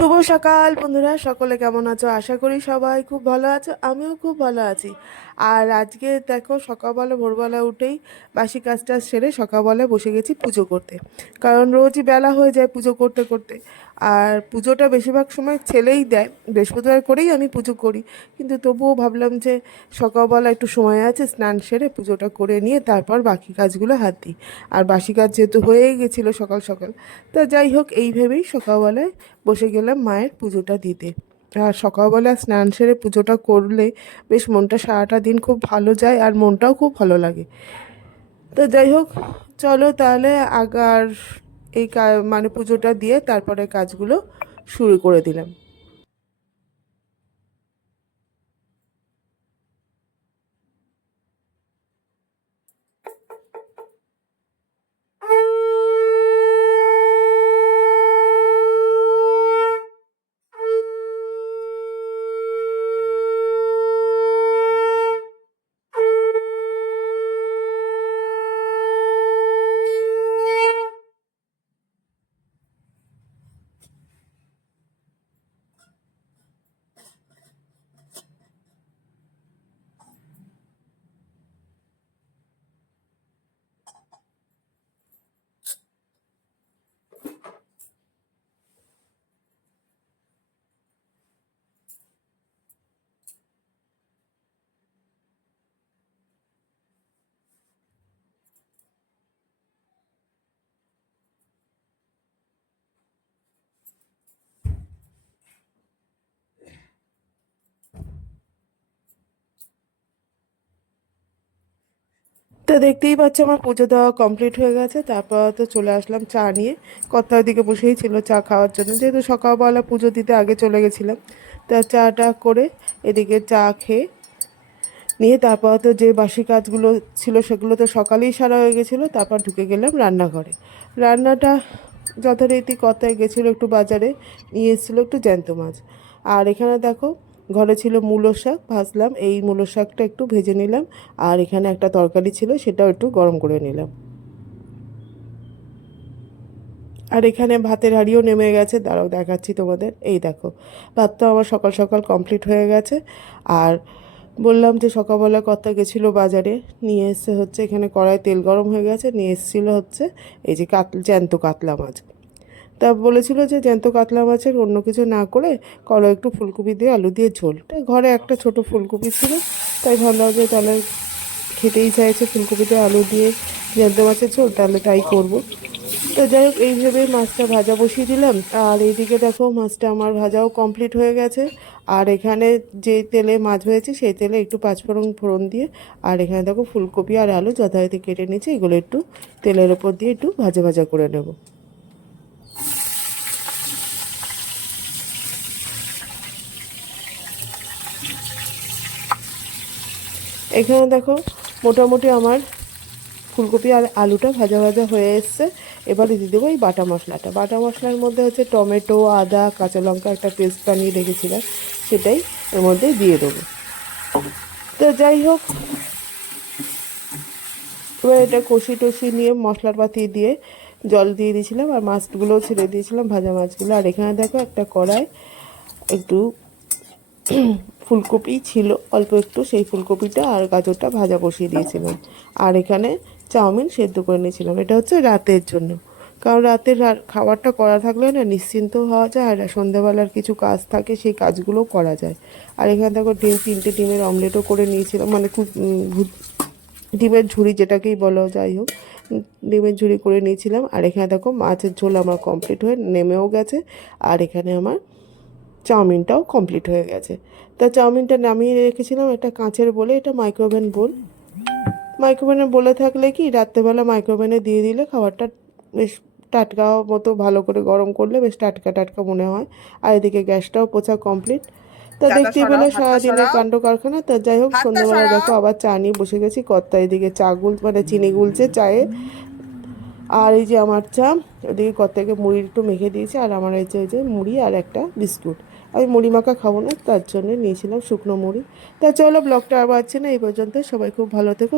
শুভ সকাল বন্ধুরা, সকলে কেমন আছো? আশা করি সবাই খুব ভালো আছো, আমিও খুব ভালো আছি। আর আজকে দেখো, সকালবেলা ভোরবেলা উঠেই বাসি কাজটা সেরে সকালবেলা বসে গেছি পুজো করতে। কারণ রোজই বেলা হয়ে যায় পুজো করতে করতে। আর পুজোটা বেশিরভাগ সময় ছেলেই দেয়, বৃহস্পতিবার করেই আমি পুজো করি। কিন্তু তবুও ভাবলাম যে সকালবেলা একটু সময় আছে, স্নান সেরে পুজোটা করে নিয়ে তারপর বাকি কাজগুলো হাত দিই। আর বাসি কাজ যেহেতু হয়েই গেছিলো সকাল সকাল, তা যাই হোক, এই ভেবেই সকালবেলায় বসে গেলাম মায়ের পুজোটা দিতে। আর সকালবেলা স্নান সেরে পুজোটা করলে বেশ মনটা সারাটা দিন খুব ভালো যায়, আর মনটাও খুব ভালো লাগে। তো যাই হোক, চলো তাহলে আগার এই মানে পুজোটা দিয়ে তারপরে কাজগুলো শুরু করে দিলাম। তো দেখতেই পাচ্ছ, আমার পুজো দেওয়া কমপ্লিট হয়ে গেছে। তারপর তো চলে আসলাম চা নিয়ে। কথা ওদিকে বসেই ছিল চা খাওয়ার জন্য, যেহেতু সকালবেলা পুজো দিতে আগে চলে গেছিলাম। তা চাটা করে এদিকে চা খেয়ে নিয়ে তারপর তো যে বাসি কাজগুলো ছিল সেগুলো তো সকালেই সারা হয়ে গেছিলো। তারপর ঢুকে গেলাম রান্নাঘরে। রান্নাটা যথারীতি কথায় গেছিলো একটু বাজারে, নিয়ে এসেছিলো একটু জ্যান্ত মাছ। আর এখানে দেখো, ঘরে ছিল মূলো শাক ভাজলাম, এই মূলো শাকটা একটু ভেজে নিলাম। আর এখানে একটা তরকারি ছিল, সেটাও একটু গরম করে নিলাম। আর এখানে ভাতের হাঁড়িও নেমে গেছে, দাঁড়াও দেখাচ্ছি তোমাদের। এই দেখো, ভাত তো আমার সকাল সকাল কমপ্লিট হয়ে গেছে। আর বললাম যে সকালবেলা কর্তা গেছিলো বাজারে, নিয়ে এসে হচ্ছে এখানে কড়াই তেল গরম হয়ে গেছে, নিয়ে এসেছিলো হচ্ছে এই যে জ্যান্ত কাতলা মাছ। তা বলেছিল যে জ্যান্ত কাতলা মাছের অন্য কিছু না করে করো একটু ফুলকপি দিয়ে আলু দিয়ে ঝোল। তাই ঘরে একটা ছোট ফুলকপি ছিল, তাই ভাবলাম যে তাহলে খেতেই চাইছে ফুলকপি দিয়ে আলু দিয়ে জ্যান্ত মাছের ঝোল, তাহলে তাই করব। তো যাই হোক, এই ভেবে মাছটা ভাজা বসিয়ে দিলাম। আর এইদিকে দেখো, মাছটা আমার ভাজাও কমপ্লিট হয়ে গেছে। আর এখানে যে তেলে মাছ ভেজেছি সেই তেলে একটু পাঁচফোড়ন ফোড়ন দিয়ে, আর এখানে দেখো ফুলকপি আর আলু যথারীতি কেটে নিয়েছি, এগুলো একটু তেলের ওপর দিয়ে একটু ভাজা ভাজা করে নেব। এখানে দেখো, মোটামুটি আমার ফুলকপি আর আলুটা ভাজা ভাজা হয়ে এসছে। এবারে দিয়ে দেবো এই বাটা মশলাটা। বাটা মশলার মধ্যে হচ্ছে টমেটো, আদা, কাঁচা লঙ্কা একটা পেস্ট বানিয়ে রেখেছিলাম, সেটাই এর মধ্যে দিয়ে দেবো। তো যাই হোক, এবার এটা কষি টষি নিয়ে মশলার পাতি দিয়ে জল দিয়ে দিয়েছিলাম, আর মাছগুলোও ছেড়ে দিয়েছিলাম, ভাজা মাছগুলো। আর এখানে দেখো একটা কড়াই একটু ফুলকপি ছিল অল্প একটু, সেই ফুলকপিটা আর গাজরটা ভাজা বসিয়ে দিয়েছিলাম। আর এখানে চাউমিন সেদ্ধ করে নিয়েছিলাম, এটা হচ্ছে রাতের জন্য। কারণ রাতের খাবারটা করা থাকলে না নিশ্চিন্ত হওয়া যায়, আর সন্ধ্যাবেলার কিছু কাজ থাকে সেই কাজগুলোও করা যায়। আর এখানে দেখো তিনটে ডিমের অমলেটও করে নিয়েছিলাম, মানে খুব ডিমের ঝুড়ি যেটাকেই বলো, যাই হোক, ডিমের ঝুড়ি করে নিয়েছিলাম। আর এখানে দেখো মাছের ঝোল আমার কমপ্লিট হয়ে নেমেও গেছে। আর এখানে আমার চাউমিনটাও কমপ্লিট হয়ে গেছে। তা চাউমিনটা নামিয়ে রেখেছিলাম একটা কাঁচের বলে, এটা মাইক্রোওভেন বোল। মাইক্রোওভেনে বলে থাকলে কি, রাত্রেবেলা মাইক্রোওভেনে দিয়ে দিলে খাবারটা বেশ টাটকা মতো, ভালো করে গরম করলে বেশ টাটকা টাটকা মনে হয়। আর এদিকে গ্যাসটাও পোছা কমপ্লিট। তা দেখতেই পেলে সারাদিনের কাণ্ড কারখানা। তা যাই হোক, সন্ধ্যাবেলা দেখো আবার চা নিয়ে বসে গেছি। কর্তা এদিকে চা মানে চিনি গুলছে চায়ে। আর এই যে আমার চা, ওদিকে কর্তাকে মুড়ি একটু মেখে দিয়েছে, আর আমার এই যে মুড়ি আর একটা বিস্কুট। আমি মুড়ি মাখা খাবো না, তার জন্য নিয়েছিলাম শুকনো মুড়ি। তা চলো, ব্লগটা আর বাড়ছে না, এই পর্যন্ত। সবাই খুব ভালো থেকো।